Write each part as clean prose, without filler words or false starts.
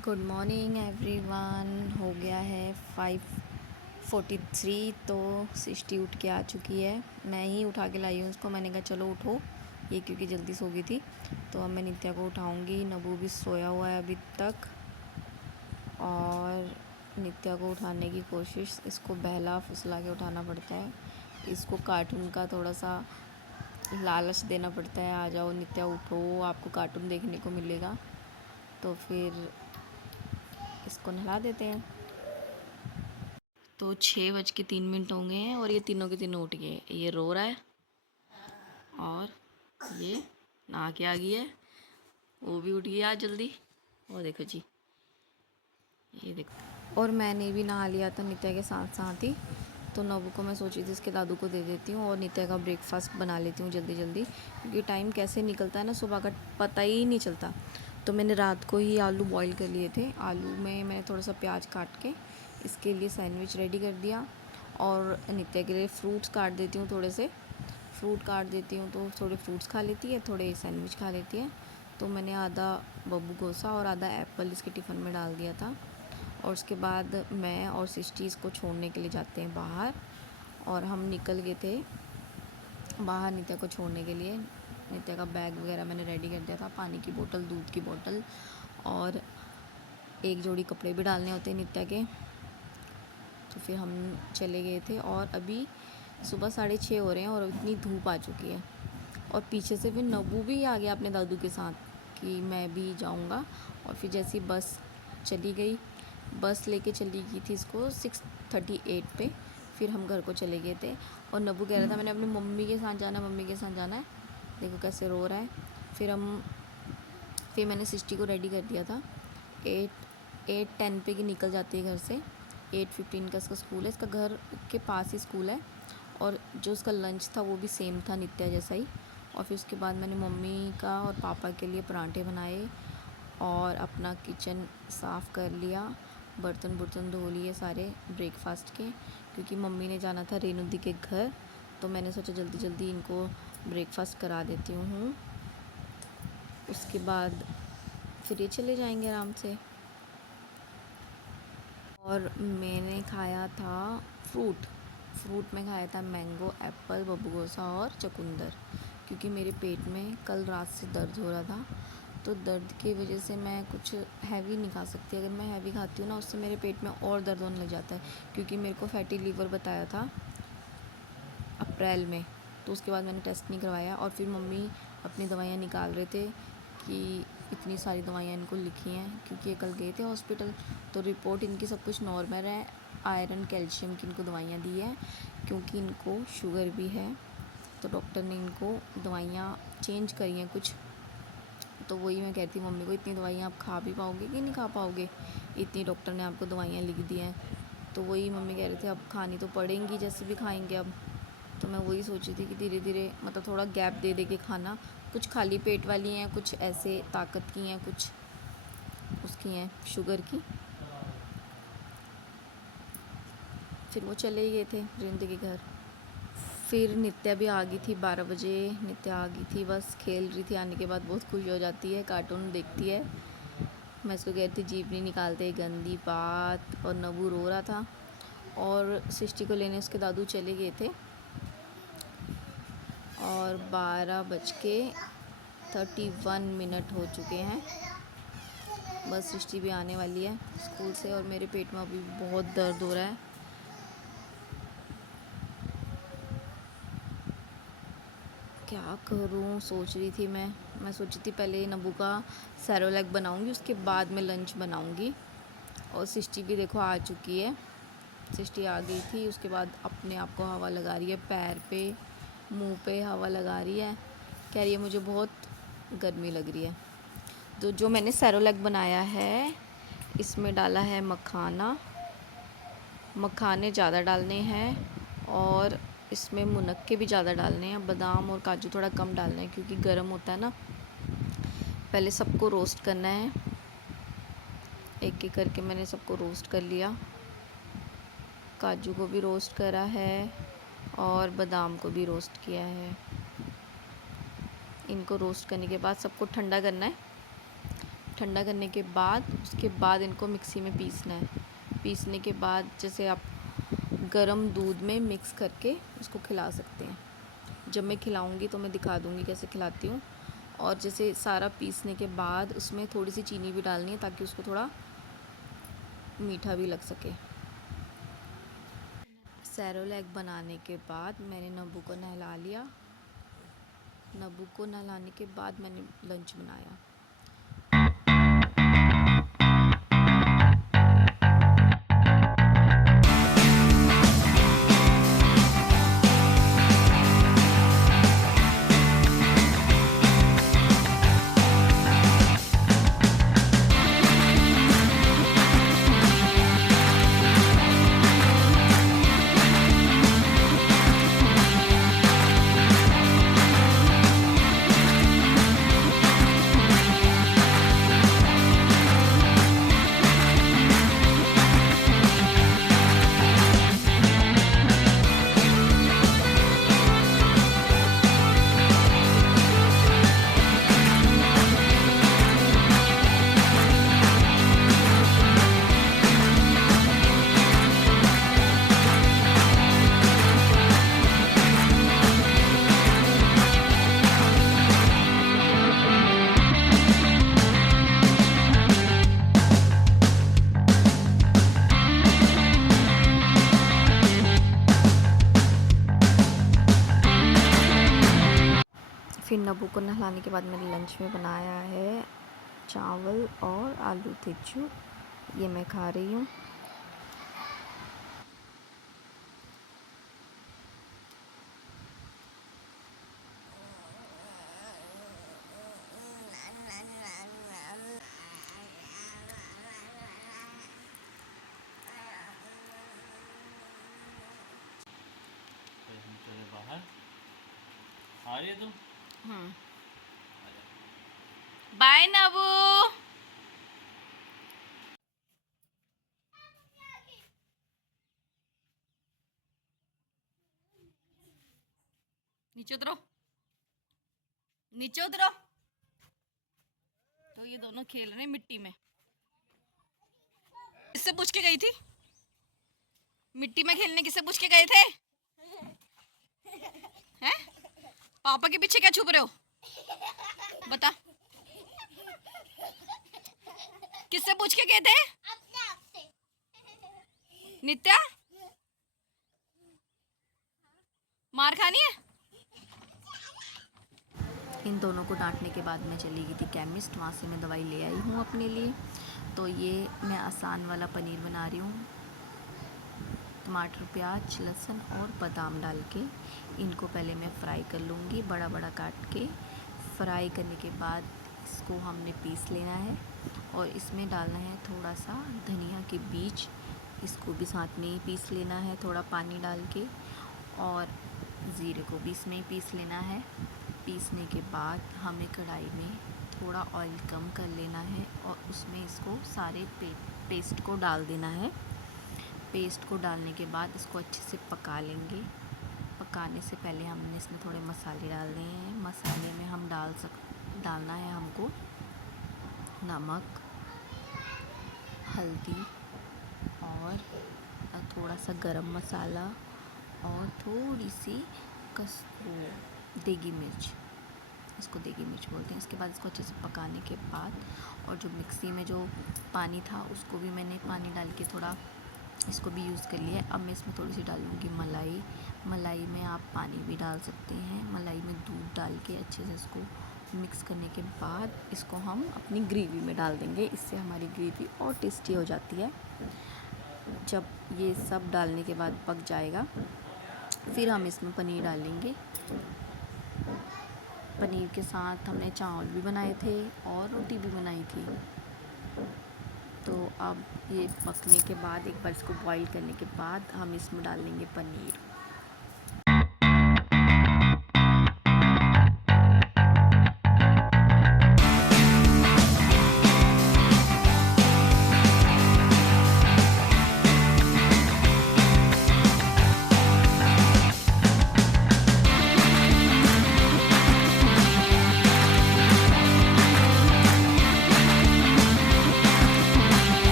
Good morning everyone. हो गया है 5:43 तो सृष्टि उठ के आ चुकी है। मैं ही उठा के लाई हूँ उसको। मैंने कहा चलो उठो, ये क्योंकि जल्दी सो गई थी। तो अब मैं नित्या को उठाऊँगी। नबू भी सोया हुआ है अभी तक। और नित्या को उठाने की कोशिश, इसको बहला फुसला के उठाना पड़ता है। इसको कार्टून का थोड़ा सा लालच देना पड़ता है। आ जाओ नित्या उठो, आपको कार्टून देखने को मिलेगा। तो फिर इसको नहला देते हैं। तो 6:03 हो गए हैं और ये तीनों के तीनों उठ गए। ये रो रहा है और ये नहा के आ गई है। वो भी उठ गया आज जल्दी। और देखो जी, ये देखो। और मैंने भी नहा लिया था नित्या के साथ साथ ही। तो नबू को मैं सोची थी इसके दादू को दे देती हूँ और नित्या का ब्रेकफास्ट बना लेती हूँ जल्दी जल्दी, क्योंकि टाइम कैसे निकलता है ना सुबह का पता ही नहीं चलता। तो मैंने रात को ही आलू बॉईल कर लिए थे। आलू में मैंने थोड़ा सा प्याज काट के इसके लिए सैंडविच रेडी कर दिया। और नित्या के लिए फ्रूट्स काट देती हूँ, थोड़े से फ्रूट काट देती हूँ तो थोड़े फ्रूट्स खा लेती है, थोड़े सैंडविच खा लेती है। तो मैंने आधा बब्बू गोसा और आधा एप्पल इसके टिफ़िन में डाल दिया था। और उसके बाद मैं और सिस्टी इसको छोड़ने के लिए जाते हैं बाहर। और हम निकल गए थे बाहर नित्या को छोड़ने के लिए। नित्या का बैग वगैरह मैंने रेडी कर दिया था, पानी की बोतल, दूध की बोतल और एक जोड़ी कपड़े भी डालने होते हैं नित्या के। तो फिर हम चले गए थे और अभी सुबह 6:30 हो रहे हैं और इतनी धूप आ चुकी है। और पीछे से फिर नबू भी आ गया अपने दादू के साथ कि मैं भी जाऊंगा। और फिर जैसी बस चली गई, बस लेके चली गई थी इसको 6:38 पे। फिर हम घर को चले गए थे और नबू कह रहा था मैंने अपनी मम्मी के साथ जाना, मम्मी के साथ जाना है। देखो कैसे रो रहा है। फिर मैंने सिस्टी को रेडी कर दिया था। 8:10 पे की निकल जाती है घर से। 8:15 का इसका स्कूल है। इसका घर के पास ही स्कूल है और जो उसका लंच था वो भी सेम था नित्या जैसा ही। और फिर उसके बाद मैंने मम्मी का और पापा के लिए पराठे बनाए और अपना किचन साफ़ कर लिया, बर्तन बुर्तन धो लिए सारे ब्रेकफास्ट के, क्योंकि मम्मी ने जाना था रेणु दी के घर। तो मैंने सोचा जल्दी जल्दी इनको ब्रेकफास्ट करा देती हूँ। उसके बाद फिर ये चले जाएंगे आराम से। और मैंने खाया था फ्रूट में खाया था मैंगो, एप्पल, बबूगोसा और चुकंदर, क्योंकि मेरे पेट में कल रात से दर्द हो रहा था। तो दर्द की वजह से मैं कुछ हैवी नहीं खा सकती। अगर मैं हैवी खाती हूँ ना उससे मेरे पेट में और दर्द होने लग जाता है, क्योंकि मेरे को फैटी लीवर बताया था अप्रैल में। तो उसके बाद मैंने टेस्ट नहीं करवाया। और फिर मम्मी अपनी दवाइयाँ निकाल रहे थे कि इतनी सारी दवाइयाँ इनको लिखी हैं, क्योंकि ये कल गए थे हॉस्पिटल। तो रिपोर्ट इनकी सब कुछ नॉर्मल है। आयरन कैल्शियम की इनको दवाइयाँ दी है, क्योंकि इनको शुगर भी है। तो डॉक्टर ने इनको दवाइयाँ चेंज करी हैं कुछ। तो वही मैं कहती मम्मी को, इतनी दवाइयाँ आप खा भी पाओगे कि नहीं खा पाओगे, इतनी डॉक्टर ने आपको दवाइयाँ लिख दी हैं। तो वही मम्मी कह रहे थे अब खानी तो पड़ेंगी, जैसे भी खाएंगे अब। तो मैं वही सोची थी कि धीरे धीरे मतलब थोड़ा गैप दे दे के खाना। कुछ खाली पेट वाली हैं, कुछ ऐसे ताकत की हैं, कुछ उसकी हैं शुगर की। फिर वो चले गए थे रिंद के घर। फिर नित्या भी आ गई थी 12 बजे। नित्या आ गई थी, बस खेल रही थी। आने के बाद बहुत खुश हो जाती है, कार्टून देखती है। मैं इसको कह रही थी जीप नहीं निकालते, गंदी बात। और नबू रो रहा था। और सृष्टि को लेने उसके दादू चले गए थे। और 12:31 हो चुके हैं। बस सृष्टि भी आने वाली है स्कूल से। और मेरे पेट में अभी बहुत दर्द हो रहा है। क्या करूं सोच रही थी मैं सोची थी पहले नबू का सेरोलैक बनाऊंगी, उसके बाद में लंच बनाऊंगी। और सृष्टि भी देखो आ चुकी है। सृष्टि आ गई थी, उसके बाद अपने आप को हवा लगा रही है, पैर पे मुंह पे हवा लगा रही है। कह रही है मुझे बहुत गर्मी लग रही है। तो जो मैंने सेरोलैक बनाया है इसमें डाला है मखाना, मखाने ज़्यादा डालने हैं। और इसमें मुनक्के भी ज़्यादा डालने हैं, बादाम और काजू थोड़ा कम डालना है, क्योंकि गर्म होता है ना। पहले सबको रोस्ट करना है, एक एक करके मैंने सबको रोस्ट कर लिया। काजू को भी रोस्ट करा है और बादाम को भी रोस्ट किया है। इनको रोस्ट करने के बाद सबको ठंडा करना है। ठंडा करने के बाद उसके बाद इनको मिक्सी में पीसना है। पीसने के बाद जैसे आप गरम दूध में मिक्स करके उसको खिला सकते हैं। जब मैं खिलाऊंगी तो मैं दिखा दूंगी कैसे खिलाती हूँ। और जैसे सारा पीसने के बाद उसमें थोड़ी सी चीनी भी डालनी है ताकि उसको थोड़ा मीठा भी लग सके। सेरेलैक बनाने के बाद मैंने नब्बू को नहला लिया। नब्बू को नहलाने के बाद मैंने लंच बनाया। फिर नब्बू को नहलाने के बाद मैंने लंच में बनाया है चावल और आलू थिच्चू। ये मैं खा रही हूँ। चले बाहर आ रही है तुम? बाय नब्बू। नीचे उतरो, नीचे उतरो। तो ये दोनों खेल रहे हैं मिट्टी में। किससे पूछ के गई थी? मिट्टी में खेलने किससे पूछ के गए थे? हैं? पापा के पीछे क्या छुप रहे हो? बता। किससे पूछ के गए थे? नित्या, मार खानी है? इन दोनों को डांटने के बाद मैं चली गई थी केमिस्ट। वहाँ से मैं दवाई ले आई हूँ अपने लिए। तो ये मैं आसान वाला पनीर बना रही हूँ। टमाटर, प्याज, लहसुन और बादाम डाल के इनको पहले मैं फ्राई कर लूँगी, बड़ा बड़ा काट के। फ्राई करने के बाद इसको हमने पीस लेना है और इसमें डालना है थोड़ा सा धनिया के बीज। इसको भी साथ में ही पीस लेना है थोड़ा पानी डाल के। और ज़ीरे को भी इसमें ही पीस लेना है। पीसने के बाद हमें कढ़ाई में थोड़ा ऑयल कम कर लेना है और उसमें इसको सारे पेस्ट को डाल देना है। पेस्ट को डालने के बाद इसको अच्छे से पका लेंगे। पकाने से पहले हमने इसमें थोड़े मसाले डालने हैं। मसाले में हम डालना है हमको नमक, हल्दी और थोड़ा सा गरम मसाला और थोड़ी सी देगी मिर्च। इसको देगी मिर्च बोलते हैं। इसके बाद इसको अच्छे से पकाने के बाद और जो मिक्सी में जो पानी था उसको भी मैंने पानी डाल के थोड़ा इसको भी यूज़ कर लिया। अब मैं इसमें थोड़ी सी डालूँगी मलाई। मलाई में आप पानी भी डाल सकते हैं। मलाई में दूध डाल के अच्छे से इसको मिक्स करने के बाद इसको हम अपनी ग्रेवी में डाल देंगे। इससे हमारी ग्रेवी और टेस्टी हो जाती है। जब ये सब डालने के बाद पक जाएगा फिर हम इसमें पनीर डालेंगे। पनीर के साथ हमने चावल भी बनाए थे और रोटी भी बनाई थी। तो अब ये पकने के बाद एक बार इसको बॉईल करने के बाद हम इसमें डालेंगे पनीर।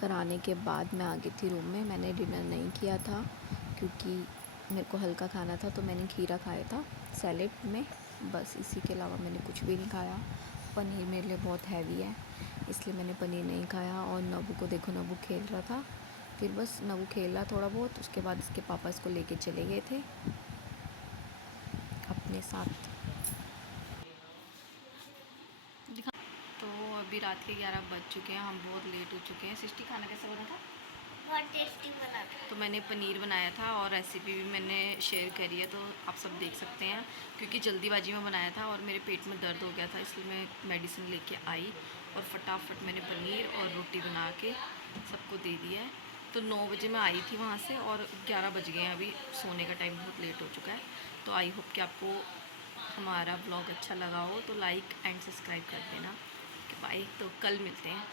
कराने के बाद मैं आ गई थी रूम में। मैंने डिनर नहीं किया था क्योंकि मेरे को हल्का खाना था, तो मैंने खीरा खाया था सैलेड में, बस इसी के अलावा मैंने कुछ भी नहीं खाया। पनीर मेरे लिए बहुत हैवी है, इसलिए मैंने पनीर नहीं खाया। और नबू को देखो, नबू खेल रहा था, फिर बस नबू खेला थोड़ा बहुत, उसके बाद इसके पापा इसको लेके चले गए थे अपने साथ। तो अभी रात के 11 बज चुके हैं, हम बहुत लेट हो चुके हैं। सृष्टि, खाना कैसा बना था? बहुत टेस्टी बना था। तो मैंने पनीर बनाया था और रेसिपी भी मैंने शेयर करी है, तो आप सब देख सकते हैं। क्योंकि जल्दीबाजी में बनाया था और मेरे पेट में दर्द हो गया था, इसलिए मैं मेडिसिन लेके आई और फटाफट मैंने पनीर और रोटी बना के सबको दे दिया है। तो 9 बजे मैं आई थी वहाँ से और 11 बज गए हैं अभी, सोने का टाइम बहुत लेट हो चुका है। तो आई होप कि आपको हमारा ब्लॉग अच्छा लगा हो, तो लाइक एंड सब्सक्राइब कर देना। बाय, तो कल मिलते हैं।